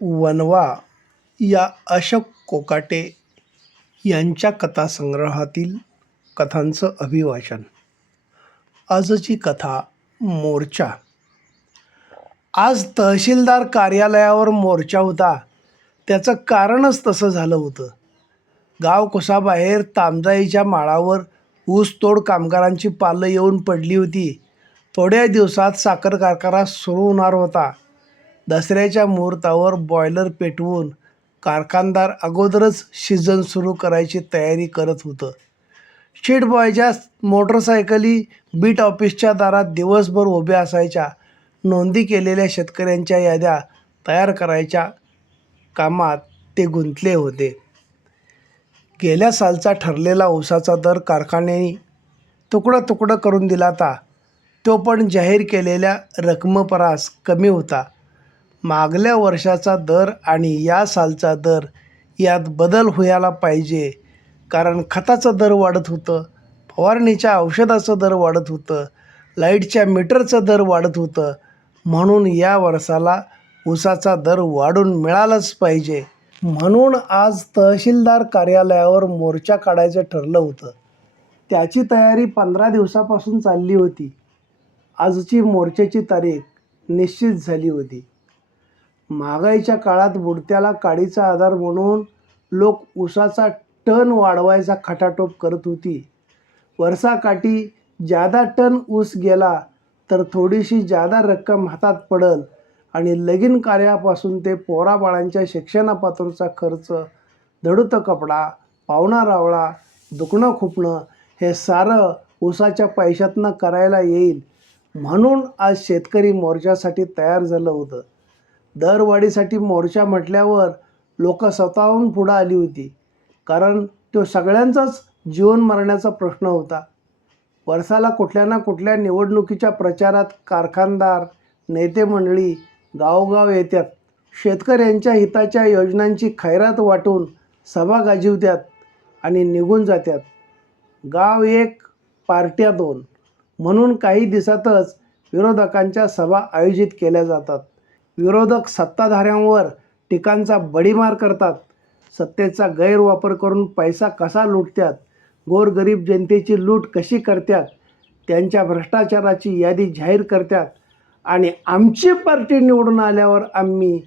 वनवा या अशोक कोकाटे यांच्या कथासंग्रहातील कथांचं अभिवाचन. आजची कथा मोर्चा. आज तहसीलदार कार्यालयावर मोर्चा होता. त्याचं कारणच तसं झालं होतं. गावकुसाबाहेर तामजाईच्या माळावर ऊसतोड कामगारांची पालं येऊन पडली होती. थोड्या दिवसात साखर कारखाना सुरू होणार होता. दसऱ्याच्या मुहूर्तावर बॉयलर पेटवून कारखानदार अगोदरच सीझन सुरू करायची तयारी करत होतं. शीट बॉयच्या मोटरसायकली बीट ऑफिसच्या दारात दिवसभर उभ्या असायच्या. नोंदी केलेल्या शेतकऱ्यांच्या याद्या तयार करायच्या कामात ते गुंतले होते. गेल्या सालचा ठरलेला ऊसाचा दर कारखान्याने तुकडं करून दिला होता. तो पण जाहीर केलेल्या रकमेपरास कमी होता. मागल्या वर्षाचा दर आणि या सालचा दर यात बदल व्हायला पाहिजे, कारण खताचं दर वाढत होतं, फवारणीच्या औषधाचं दर वाढत होतं, लाईटच्या मीटरचं दर वाढत होतं. म्हणून या वर्षाला ऊसाचा दर वाढून मिळालाच पाहिजे. म्हणून आज तहसीलदार कार्यालयावर मोर्चा काढायचं ठरलं होतं. त्याची तयारी 15 दिवसापासून चालली होती. आजची मोर्चाची तारीख निश्चित झाली होती. महागाईच्या काळात बुडत्याला काडीचा आधार म्हणून लोक ऊसाचा टन वाढवायचा खटाटोप करत होती. वर्षाकाठी जादा टन ऊस गेला तर थोडीशी जादा रक्कम हातात पडल आणि लगीन कार्यापासून ते पोराबाळांच्या शिक्षणापात्रचा खर्च, दडूत कपडा, पाहुणा रावळा, दुखणं खुपणं हे सारं ऊसाच्या पैशातनं करायला येईल. म्हणून आज शेतकरी मोर्चासाठी तयार झालं होतं. दरवाढीसाठी मोर्चा म्हटल्यावर लोक स्वतःहून पुढं आली होती, कारण तो सगळ्यांचाच जीवन मरण्याचा प्रश्न होता. वर्षाला कुठल्या ना कुठल्या निवडणुकीच्या प्रचारात कारखानदार, नेते मंडळी गावोगाव येतात. शेतकऱ्यांच्या हिताच्या योजनांची खैरात वाटून सभा गाजवतात आणि निघून जातात. गाव एक, पार्ट्या दोन म्हणून काही दिवसातच विरोधकांच्या सभा आयोजित केल्या जातात. विरोधक सत्ताधाऱ्यांवर टीकांचा बडीमार करतात. सत्तेचा गैरवापर करून पैसा कसा लुटतात, गोरगरीब जनतेची लूट कशी करतात, त्यांच्या भ्रष्टाचाराची यादी जाहीर करतात आणि आमची पार्टी निवडून आल्यावर आम्ही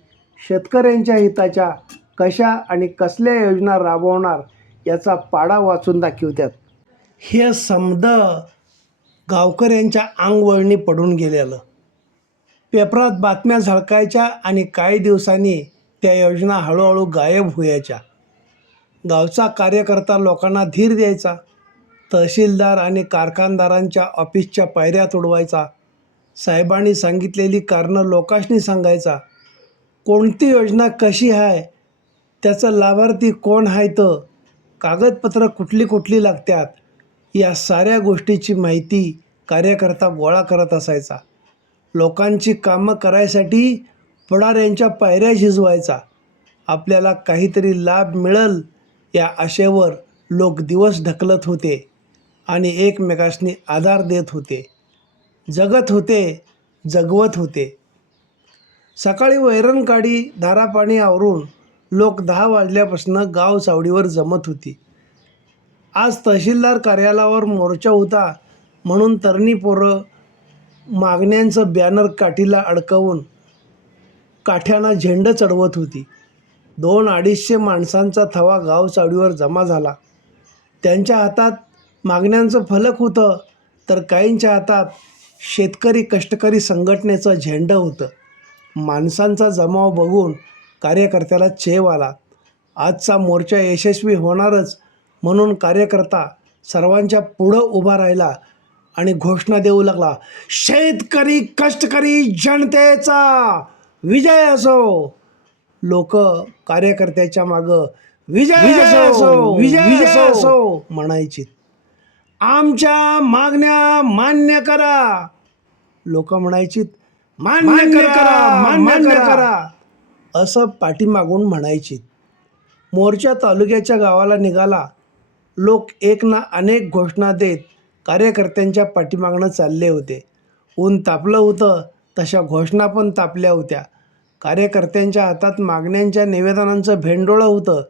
शेतकऱ्यांच्या हिताच्या कशा आणि कसल्या योजना राबवणार याचा पाडा वाचून दाखवतात. हे समद गावकऱ्यांच्या अंगवळणी पडून गेलेलं. पेपरात बातम्या झळकायच्या आणि काही दिवसांनी त्या योजना हळूहळू गायब व्हायच्या. गावचा कार्यकर्ता लोकांना धीर द्यायचा. तहसीलदार आणि कारखानदारांच्या ऑफिसच्या पायऱ्या तुडवायचा. साहेबांनी सांगितलेली कारणं लोकांनी सांगायचा. कोणती योजना कशी आहे, त्याचं लाभार्थी कोण आहे, तर कागदपत्र कुठली लागतात, या साऱ्या गोष्टीची माहिती कार्यकर्ता गोळा करत असायचा. लोकांची कामं करायसाठी पुढाऱ्यांच्या पायऱ्या झिजवायचा. आपल्याला काहीतरी लाभ मिळेल या आशेवर लोक दिवस ढकलत होते आणि एकमेकांनी आधार देत होते, जगत होते, जगवत होते. सकाळी वैरणकाडी धारापाणी आवरून लोक 10 वाजल्यापासून गाव चावडीवर जमत होती. आज तहसीलदार कार्यालयावर मोर्चा होता म्हणून तरणी पोरं मागण्यांचं बॅनर काठीला अडकवून काठ्यानं झेंडं चढवत होती. 200-250 माणसांचा थवा गाव चावडीवर जमा झाला. त्यांच्या हातात मागण्यांचं फलक होतं, तर काहींच्या हातात शेतकरी कष्टकरी संघटनेचं झेंडं होतं. माणसांचा जमाव बघून कार्यकर्त्याला चेव आला. आजचा मोर्चा यशस्वी होणारच म्हणून कार्यकर्ता सर्वांच्या पुढं उभा राहिला आणि घोषणा देऊ लागला. शेतकरी कष्टकरी जनतेचा विजय असो. लोक कार्यकर्त्याच्या मागं विजय असो, विजय असो म्हणायची. आमच्या मागण्या मान्य करा. लोक म्हणायची, मान्य करा असं पाठीमागून म्हणायची. मोर्चा तालुक्याच्या गावाला निघाला. लोक एक ना अनेक घोषणा देत कार्यकर्त्यांच्या पाठीमागणं चालले होते. ऊन तापलं होतं, तशा घोषणा पण तापल्या होत्या. कार्यकर्त्यांच्या हातात मागण्यांच्या निवेदनांचं भेंडोळं होतं.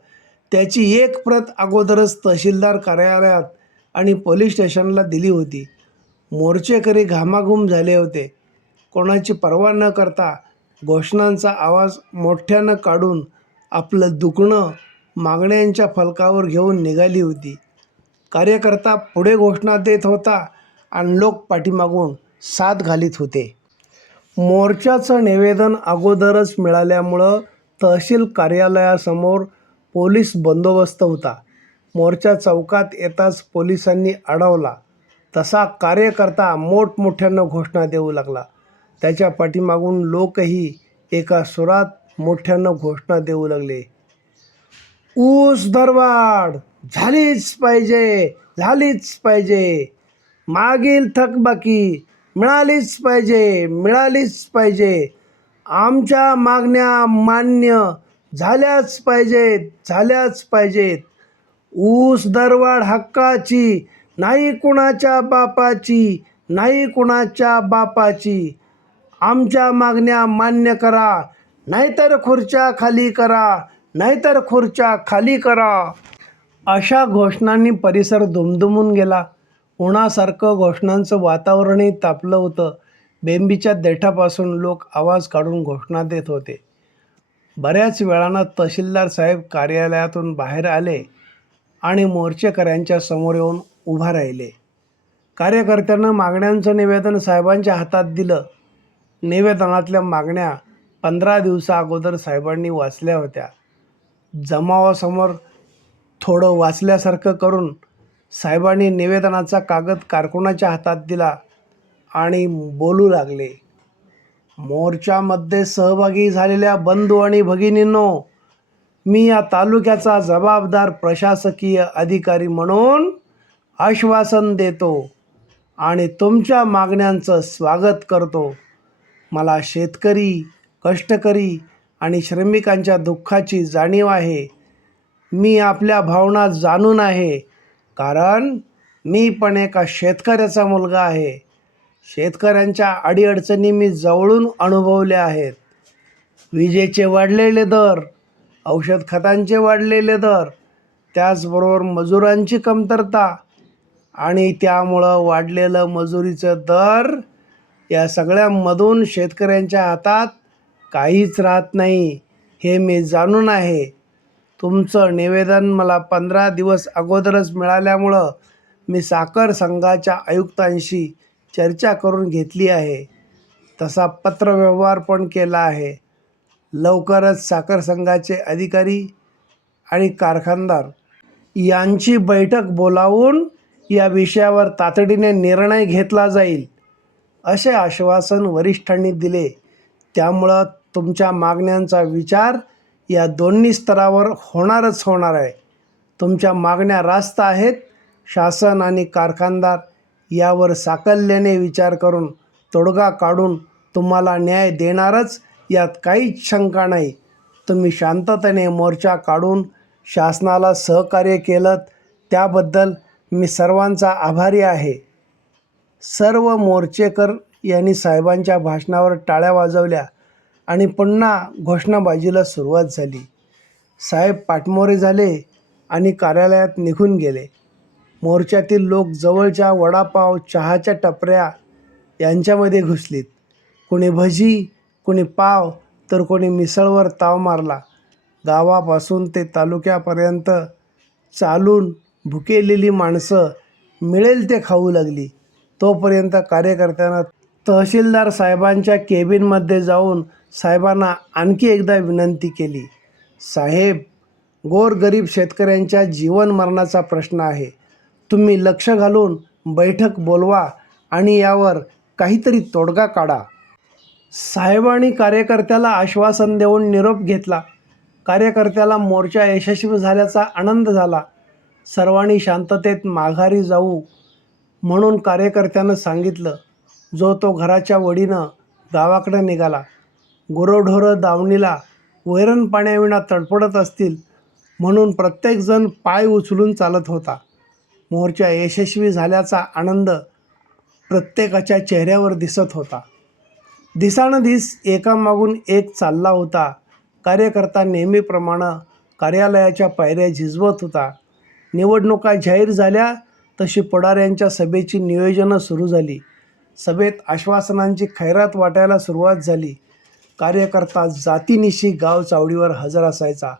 त्याची एक प्रत अगोदरच तहसीलदार कार्यालयात आणि पोलीस स्टेशनला दिली होती. मोर्चेकरी घामाघूम झाले होते. कोणाची पर्वा न करता घोषणांचा आवाज मोठ्यानं काढून आपलं दुखणं मागण्यांच्या फलकावर घेऊन निघाली होती. कार्यकर्ता पुढे घोषणा देत होता आणि लोक पाठीमागून साथ घालीत होते. मोर्चाचं निवेदन अगोदरच मिळाल्यामुळं तहसील कार्यालयासमोर पोलीस बंदोबस्त होता. मोर्चा चौकात येताच पोलिसांनी अडवला. तसा कार्यकर्ता मोठमोठ्यानं घोषणा देऊ लागला. त्याच्या पाठीमागून लोकही एका सुरात मोठ्यानं घोषणा देऊ लागले. ऊस दरवाढ झालीच पाहिजे, झालीच पाहिजे. मागील थकबाकी मिळालीच पाहिजे, मिळालीच पाहिजे. आमच्या मागण्या मान्य झाल्याच पाहिजेत, झाल्याच पाहिजेत. ऊस दरवाढ हक्काची, नाही कुणाच्या बापाची, नाही कुणाच्या बापाची. आमच्या मागण्या मान्य करा, नाहीतर खुर्च्या खाली करा, नाहीतर खुर्च्या खाली करा. अशा घोषणांनी परिसर दुमदुमून गेला. उन्हासारखं घोषणांचं वातावरणही तापलं होतं. बेंबीच्या देठापासून लोक आवाज काढून घोषणा देत होते. बऱ्याच वेळानं तहसीलदार साहेब कार्यालयातून बाहेर आले आणि मोर्चेकऱ्यांच्या समोर येऊन उभा राहिले. कार्यकर्त्यांनं मागण्यांचं निवेदन साहेबांच्या हातात दिलं. निवेदनातल्या मागण्या 15 दिवसाअगोदर साहेबांनी वाचल्या होत्या. जमावासमोर थोडं वाचल्यासारखं करून साहेबांनी निवेदनाचा कागद कारकुनाच्या हातात दिला आणि बोलू लागले. मोर्चामध्ये सहभागी झालेल्या बंधू आणि भगिनींनो, मी या तालुक्याचा जबाबदार प्रशासकीय अधिकारी म्हणून आश्वासन देतो आणि तुमच्या मागण्यांचं स्वागत करतो. मला शेतकरी, कष्टकरी आणि श्रमिकांच्या दुःखाची जाणीव आहे. मी आपल्या भावना जाणून आहे, कारण मी पण एका शेतकऱ्याचा मुलगा आहे. शेतकऱ्यांच्या अडीअडचणी मी जवळून अनुभवल्या आहेत. विजेचे वाढलेले दर, औषध खतांचे वाढलेले दर, त्याचबरोबर मजुरांची कमतरता आणि त्यामुळं वाढलेलं मजुरीचं दर, या सगळ्यामधून शेतकऱ्यांच्या हातात काहीच राहत नाही, हे मी जाणून आहे. तुमचं निवेदन मला 15 दिवस अगोदरच मिळाल्यामुळं मी साखर संघाच्या आयुक्तांशी चर्चा करून घेतली आहे. तसा पत्रव्यवहार पण केला आहे. लवकरच साखर संघाचे अधिकारी आणि कारखानदार यांची बैठक बोलावून या विषयावर तातडीने निर्णय घेतला जाईल, असे आश्वासन वरिष्ठांनी दिले. त्यामुळं तुमच्या मागण्यांचा विचार या दोन्ही स्तरावर होणारच होणार आहे. तुमच्या मागण्या रास्त आहेत. शासन आणि कारखानदार यावर साकल्याने विचार करून तोडगा काढून तुम्हाला न्याय देणारच, यात काहीच शंका नाही. तुम्ही शांततेने मोर्चा काढून शासनाला सहकार्य केलं, त्याबद्दल मी सर्वांचा आभारी आहे. सर्व मोर्चेकर यांनी साहेबांच्या भाषणावर टाळ्या वाजवल्या आणि पुन्हा घोषणाबाजीला सुरुवात झाली. साहेब पाठमोरे झाले आणि कार्यालयात निघून गेले. मोर्चातील लोक जवळच्या वडापाव, चहाच्या टपऱ्या यांच्यामध्ये घुसलीत. कोणी भजी, कोणी पाव, तर कोणी मिसळवर ताव मारला. गावापासून ते तालुक्यापर्यंत चालून भुकेलेली माणसं मिळेल ते खाऊ लागली. तोपर्यंत कार्यकर्त्यांना तहसीलदार साहेबांच्या केबिनमध्ये जाऊन साहेबांना आणखी एकदा विनंती केली. साहेब, गोरगरीब शेतकऱ्यांच्या जीवन मरणाचा प्रश्न आहे. तुम्ही लक्ष घालून बैठक बोलवा आणि यावर काहीतरी तोडगा काढा. साहेबांनी कार्यकर्त्याला आश्वासन देऊन निरोप घेतला. कार्यकर्त्याला मोर्चा यशस्वी झाल्याचा आनंद झाला. सर्वांनी शांततेत माघारी जाऊ म्हणून कार्यकर्त्यानं सांगितलं. जो तो घराच्या वडीनं गावाकडे निघाला. गुरंढोरं दावणीला वैरण पाण्याविना तडफडत असतील म्हणून प्रत्येकजण पाय उचलून चालत होता. मोर्चा यशस्वी झाल्याचा आनंद प्रत्येकाच्या चेहऱ्यावर दिसत होता. दिसानदिस एकामागून एक चालला होता. कार्यकर्ता नेहमीप्रमाणे कार्यालयाच्या पायऱ्या झिजवत होता. निवडणुका जाहीर झाल्या तशी पुढाऱ्यांच्या सभेची नियोजनं सुरू झाली. सभेत आश्वासनांची खैरात वाटायला सुरुवात झाली. कार्यकर्ता जातीनिशी गाव चावडीवर हजर असायचा.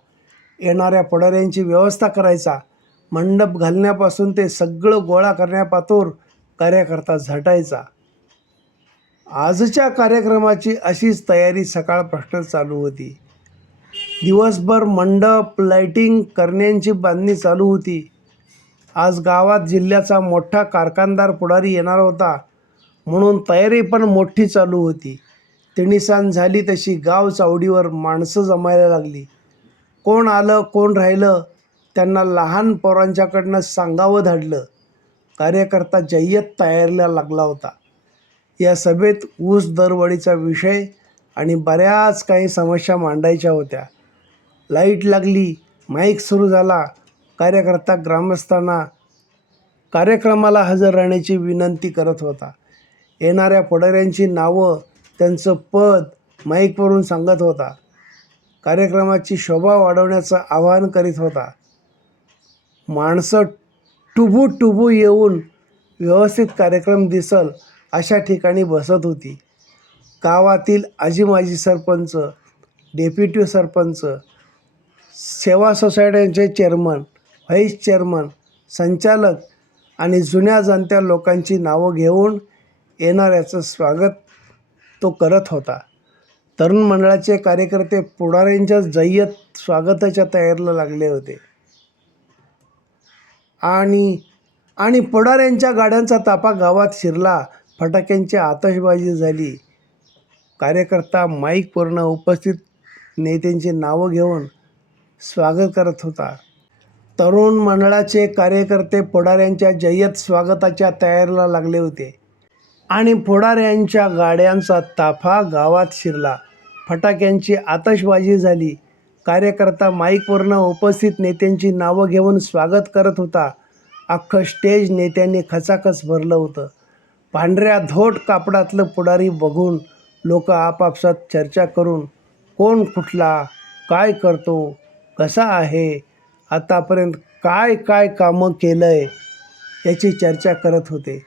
येणाऱ्या पुढाऱ्यांची व्यवस्था करायचा. मंडप घालण्यापासून ते सगळं गोळा करण्यापातूर कार्यकर्ता झटायचा. आजच्या कार्यक्रमाची अशीच तयारी सकाळपासून चालू होती. दिवसभर मंडप लाईटिंग करण्याची बांधणी चालू होती. आज गावात जिल्ह्याचा मोठा कारखानदार पुढारी येणार होता म्हणून तयारी पण मोठी चालू होती. तिणीसांज झाली तशी गाव चावडीवर माणसं जमायला लागली. कोण आलं कोण राहिलं त्यांना लहान पोरांच्याकडनं सांगावं धाडलं. कार्यकर्ता जय्यत तयारीला लागला होता. या सभेत ऊस दरवाढीचा विषय आणि बऱ्याच काही समस्या मांडायच्या होत्या. लाईट लागली, माईक सुरू झाला. कार्यकर्ता ग्रामस्थांना कार्यक्रमाला हजर राहण्याची विनंती करत होता. येणाऱ्या पुढाऱ्यांची नावं, त्यांचं पद माईकवरून सांगत होता. कार्यक्रमाची शोभा वाढवण्याचं आवाहन करीत होता. माणसं टुबू येऊन व्यवस्थित कार्यक्रम दिसल अशा ठिकाणी बसत होती. गावातील आजी-माजी सरपंच, डेप्युटी सरपंच, सेवा सोसायट्यांचे चेअरमन, व्हाईस चेअरमन, संचालक आणि जुन्या जाणत्या लोकांची नावं घेऊन येणाऱ्याचं स्वागत तो करत होता. तरुण मंडळाचे कार्यकर्ते पुढाऱ्यांच्या जय्यत स्वागताच्या तयारीला लागले होते. आणि पुढाऱ्यांच्या गाड्यांचा ताफा गावात शिरला. फटाक्यांची आतषबाजी झाली. कार्यकर्ता माईकवरून उपस्थित नेत्यांची नावं घेऊन स्वागत करत होता. तरुण मंडळाचे कार्यकर्ते पुढाऱ्यांच्या जय्यत स्वागताच्या तयारीला लागले होते आणि पुढाऱ्यांच्या गाड्यांचा ताफा गावात शिरला. फटाक्यांची आतषबाजी झाली. कार्यकर्ता माईकवरून उपस्थित नेत्यांची नावं घेऊन स्वागत करत होता. अख्खं स्टेज नेत्यांनी खचाखच भरलं होतं. पांढऱ्या धोट कापडातलं पुढारी बघून लोक आपापसात चर्चा करून कोण कुठला, काय करतो, कसा आहे, आतापर्यंत काय काय कामं केलंय याची चर्चा करत होते.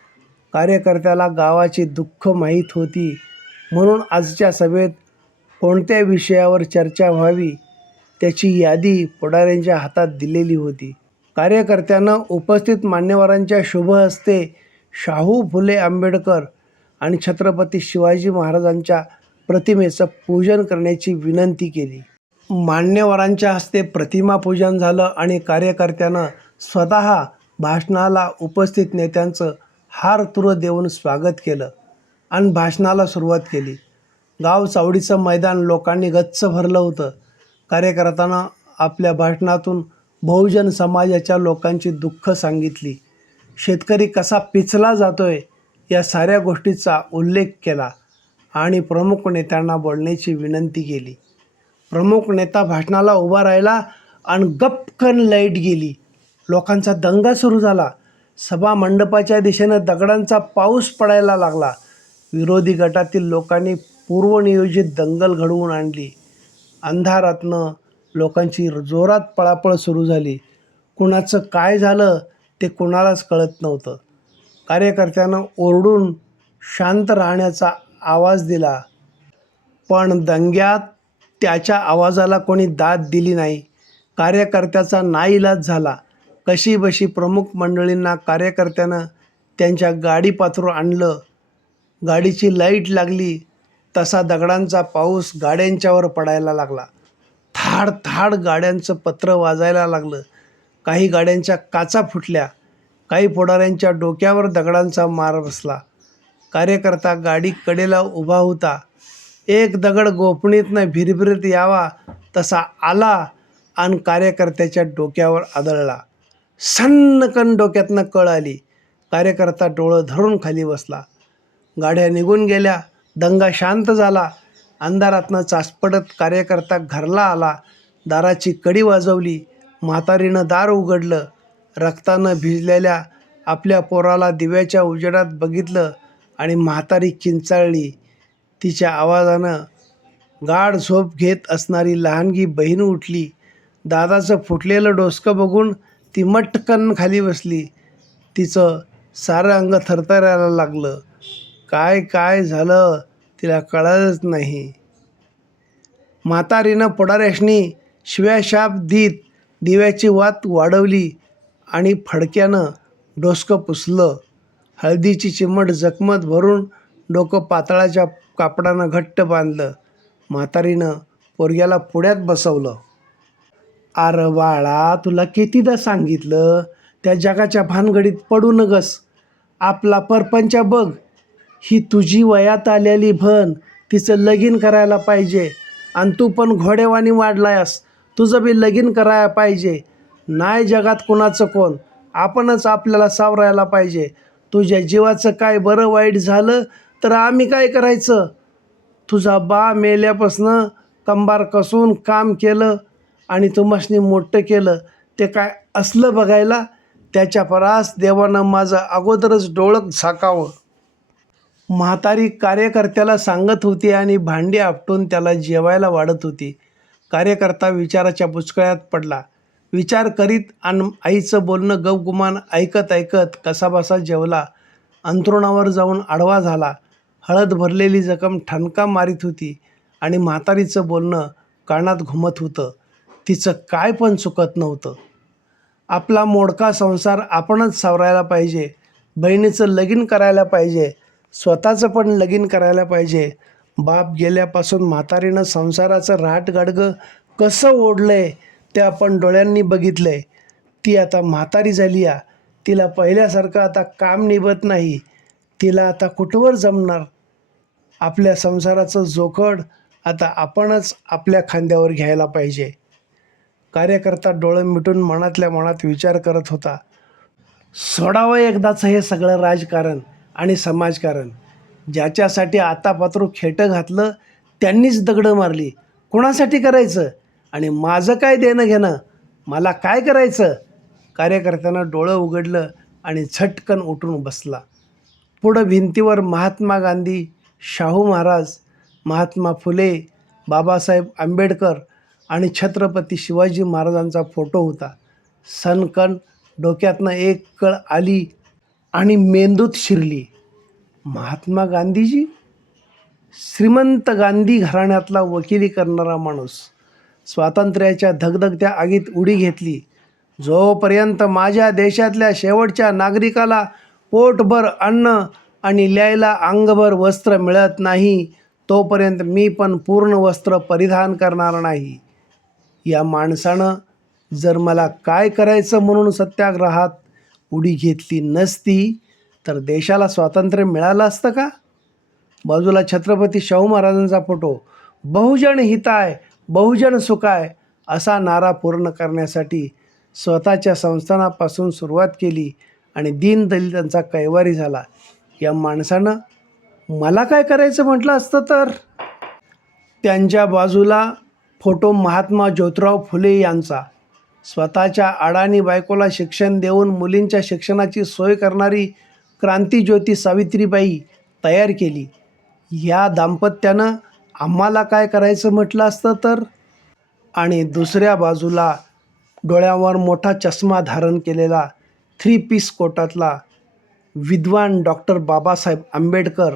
कार्यकर्त्याला गावाची दुःख माहीत होती म्हणून आजच्या सभेत कोणत्या विषयावर चर्चा व्हावी त्याची यादी पुढाऱ्यांच्या हातात दिलेली होती. कार्यकर्त्यानं उपस्थित मान्यवरांच्या शुभ हस्ते शाहू फुले आंबेडकर आणि छत्रपती शिवाजी महाराजांच्या प्रतिमेचं पूजन करण्याची विनंती केली. मान्यवरांच्या हस्ते प्रतिमा पूजन झालं आणि कार्यकर्त्यानं स्वतः भाषणाला उपस्थित नेत्यांचं हार तुरं देऊन स्वागत केलं आणि भाषणाला सुरुवात केली. गाव चावडीचं मैदान लोकांनी गच्च भरलं होतं. कार्यकर्त्यानं आपल्या भाषणातून बहुजन समाजाच्या लोकांची दुःख सांगितली. शेतकरी कसा पिचला जातोय या साऱ्या गोष्टीचा उल्लेख केला आणि प्रमुख नेत्यांना बोलण्याची विनंती केली. प्रमुख नेता भाषणाला उभा राहिला आणि गपकन लाईट गेली. लोकांचा दंगा सुरू झाला. सभा मंडपाच्या दिशेनं दगडांचा पाऊस पडायला लागला. विरोधी गटातील लोकांनी पूर्वनियोजित दंगल घडवून आणली. अंधारातनं लोकांची जोरात पळापळ सुरू झाली. कुणाचं काय झालं ते कुणालाच कळत नव्हतं. कार्यकर्त्यानं ओरडून शांत राहण्याचा आवाज दिला, पण दंग्यात त्याच्या आवाजाला कोणी दाद दिली नाही. कार्यकर्त्याचा नाईलाज झाला. कशीबशी प्रमुख मंडळींना कार्यकर्त्यानं त्यांच्या गाडीपाथरून आणलं. गाडीची लाईट लागली तसा दगडांचा पाऊस गाड्यांच्यावर पडायला लागला. थाड थाड गाड्यांचं पत्र वाजायला लागलं. काही गाड्यांच्या काचा फुटल्या. काही पुढाऱ्यांच्या डोक्यावर दगडांचा मार बसला. कार्यकर्ता गाडी कडेला उभा होता. एक दगड गोफणीतनं भिरभिरत यावा तसा आला आणि कार्यकर्त्याच्या डोक्यावर आदळला. सन्नकन डोक्यातनं कळ आली. कार्यकर्ता डोळं धरून खाली बसला. गाड्या निघून गेल्या. दंगा शांत झाला. अंधारातनं चाचपडत कार्यकर्ता घरला आला. दाराची कडी वाजवली. म्हातारीनं दार उघडलं. रक्तानं भिजलेल्या आपल्या पोराला दिव्याच्या उजेडात बघितलं आणि म्हातारी किंचाळली. तिच्या आवाजानं गाढ झोप घेत असणारी लहानगी बहीण उठली. दादाचं फुटलेलं डोसकं बघून ती मटकन खाली बसली. तिचं सारं अंग थरथरायला लागलं. काय काय झालं तिला कळलंच नाही. म्हातारीनं पुढाऱ्याशनी शिव्याशाप देत दिव्याची वात वाढवली आणि फडक्यानं डोसकं पुसलं. हळदीची चिमट जखमत भरून डोकं पातळाच्या कापडानं घट्ट बांधलं. म्हातारीनं पोरग्याला पुढ्यात बसवलं. अरे बाळा, तुला कितीदा सांगितलं त्या जगाच्या भानगडीत पडू नगस. आपला परपंच बघ. ही तुझी वयात आलेली भन, तिचं लगीन करायला पाहिजे. आणि तू पण घोडेवानी वाढलायस, तुझं बी लगीन करायला पाहिजे. नाही जगात कुणाचं कोण, आपणच आपल्याला सावरायला पाहिजे. तुझ्या जीवाचं काय बरं वाईट झालं तर आम्ही काय करायचं? तुझा बा मेल्यापासनं कंबार कसून काम केलं आणि तुम्हासनी मोठं केलं, ते काय असलं बघायला? त्याच्या परास देवानं माझं अगोदरच डोळं झाकावं. म्हातारी कार्यकर्त्याला सांगत होती आणि भांडी आपटून त्याला जेवायला वाढत होती. कार्यकर्ता विचाराच्या बुचकळ्यात पडला. विचार करीत आणि आईचं बोलणं गपगुमान ऐकत ऐकत कसाबसा जेवला. अंथरुणावर जाऊन आडवा झाला. हळद भरलेली जखम ठणका मारीत होती आणि म्हातारीचं बोलणं कानात घुमत होतं. तिचं काय पण चुकत नव्हतं. आपला मोडका संसार आपणच सावरायला पाहिजे. बहिणीचं लगीन करायला पाहिजे. स्वतःचं पण लगीन करायला पाहिजे. बाप गेल्यापासून म्हातारीनं संसाराचं राटगाडगं कसं ओढलंय ते आपण डोळ्यांनी बघितलंय. ती आता म्हातारी झाली आहे. तिला पहिल्यासारखं आता काम निभत नाही. तिला आता कुठवर जमणार? आपल्या संसाराचं जोखड आता आपणच आपल्या खांद्यावर घ्यायला पाहिजे. कार्यकर्ता डोळे मिटून मनातल्या मनात विचार करत होता. सोडावं एकदाचं हे सगळं राजकारण आणि समाजकारण. ज्याच्यासाठी आतापात्रू खेटं घातलं त्यांनीच दगडं मारली. कोणासाठी करायचं? आणि माझं काय देणं घेणं? मला काय करायचं? कार्यकर्त्यानं डोळं उघडलं आणि झटकन उठून बसला. पुढं भिंतीवर महात्मा गांधी, शाहू महाराज, महात्मा फुले, बाबासाहेब आंबेडकर आणि छत्रपती शिवाजी महाराजांचा फोटो होता. सनकन डोक्यातनं एक कळ आली आणि मेंदूत शिरली. महात्मा गांधीजी? श्रीमंत गांधी घराण्यातला वकिली करणारा माणूस. स्वातंत्र्याच्या धगधगत्या आगीत उडी घेतली. जोपर्यंत माझ्या देशातल्या शेवटच्या नागरिकाला पोटभर अन्न आणि ल्यायला अंगभर वस्त्र मिळत नाही, तोपर्यंत मी पण पूर्ण वस्त्र परिधान करणार नाही. या माणसानं जर मला काय करायचं म्हणून सत्याग्रहात उडी घेतली नसती तर देशाला स्वातंत्र्य मिळालं असतं का? बाजूला छत्रपती शाहू महाराजांचा फोटो. बहुजन हिताय, बहुजन सुखाय असा नारा पूर्ण करण्यासाठी स्वतःच्या संस्थानापासून सुरुवात केली आणि दीनदलितांचा कैवारी झाला. या माणसानं मला काय करायचं म्हटलं असतं तर? त्यांच्या बाजूला फोटो महात्मा ज्योतिराव फुले यांचा. स्वतःच्या अडाणी बायकोला शिक्षण देऊन मुलींच्या शिक्षणाची सोय करणारी क्रांतिज्योती सावित्रीबाई तयार केली. या दाम्पत्यानं आम्हाला काय करायचं म्हटलं असतं तर? आणि दुसऱ्या बाजूला डोळ्यावर मोठा चष्मा धारण केलेला 3 पीस कोटातला विद्वान डॉक्टर बाबासाहेब आंबेडकर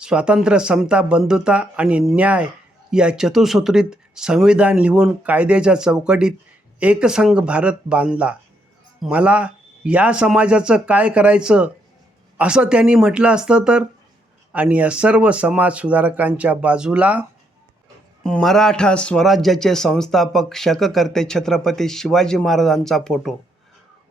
स्वातंत्र्य, समता, बंधुता आणि न्याय या चतुसूत्रीत संविधान लिहून कायद्याच्या चौकटीत एकसंघ भारत बांधला. मला या समाजाचं काय करायचं असं त्यांनी म्हटलं असतं तर? आणि या सर्व समाजसुधारकांच्या बाजूला मराठा स्वराज्याचे संस्थापक शककर्ते छत्रपती शिवाजी महाराजांचा फोटो.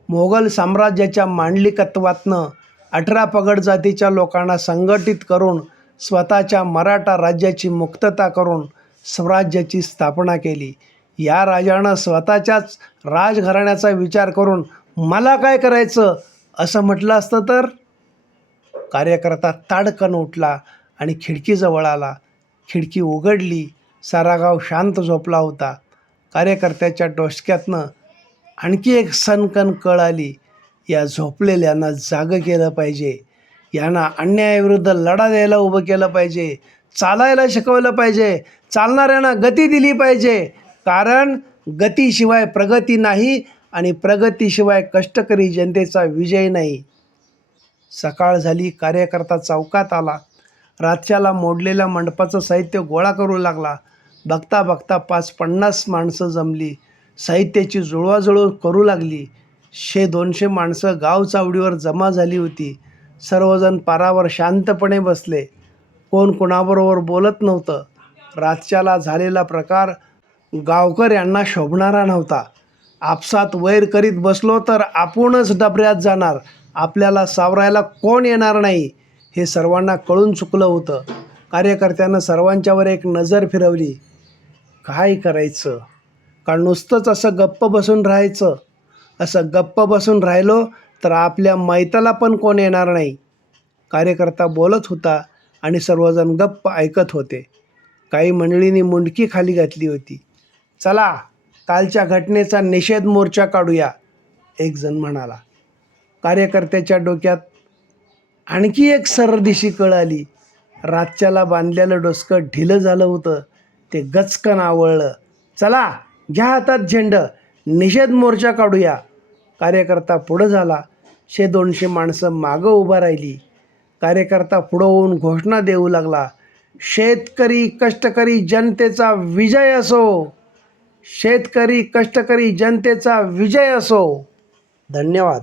मोगल साम्राज्याच्या मांडलिकत्वातनं 18 पगड जातीच्या लोकांना संघटित करून स्वतःच्या मराठा राज्याची मुक्तता करून स्वराज्याची स्थापना केली. या राजानं स्वतःच्याच राजघराण्याचा विचार करून मला काय करायचं असं म्हटलं असतं तर? कार्यकर्ता ताडकन उठला आणि खिडकीजवळ आला. खिडकी उघडली. सारा गाव शांत झोपला होता. कार्यकर्त्याच्या डोसक्यातनं आणखी एक सनकन कळ आली. या झोपलेल्यांना जागं केलं पाहिजे. यांना अन्यायाविरुद्ध लढा द्यायला उभं केलं पाहिजे. चालायला शिकवलं पाहिजे, चालणाऱ्यांना गती दिली पाहिजे. कारण गतीशिवाय प्रगती नाही आणि प्रगतीशिवाय कष्टकरी जनतेचा विजय नाही. सकाळ झाली, कार्यकर्ता चौकात आला. रातच्याला मोडलेल्या मंडपाचं साहित्य गोळा करू लागला. बघता बघता 550 माणसं जमली. साहित्याची जुळवाजुळव करू लागली. 100-200 माणसं गाव चावडीवर जमा झाली होती. सर्वजण पारावर शांतपणे बसले. कोण कोणाबरोबर बोलत नव्हतं. रातच्याला झालेला प्रकार गावकऱ्यांना शोभणारा नव्हता. आपसात वैर करीत बसलो तर आपणच डबऱ्यात जाणार, आपल्याला सावरायला कोण येणार नाही, हे सर्वांना कळून चुकलं होतं. कार्यकर्त्यानं सर्वांच्यावर एक नजर फिरवली. काय करायचं? का नुसतंच असं गप्प बसून राहायचं? असं गप्प बसून राहिलो तर आपल्या मैताला पण कोण येणार नाही. कार्यकर्ता बोलत होता आणि सर्वजण गप्प ऐकत होते. काही मंडळींनी मुंडकी खाली घातली होती. चला, कालच्या घटनेचा निषेध मोर्चा काढूया, एक जण म्हणाला. कार्यकर्त्याच्या डोक्यात आणखी एक सरदिशी कळ आली. रातच्याला बांधलेलं डोसकं ढिलं झालं होतं. ते गचकन आवळलं. चला, घ्या हातात झेंडं, निषेध मोर्चा काढूया. कार्यकर्ता पुढं झाला. 100-200 माणसं मागं उभा राहिली. कार्यकर्ता पुढं होऊन घोषणा देऊ लागला. शेतकरी कष्टकरी जनतेचा विजय असो. शेतकरी कष्टकरी जनतेचा विजय असो. धन्यवाद.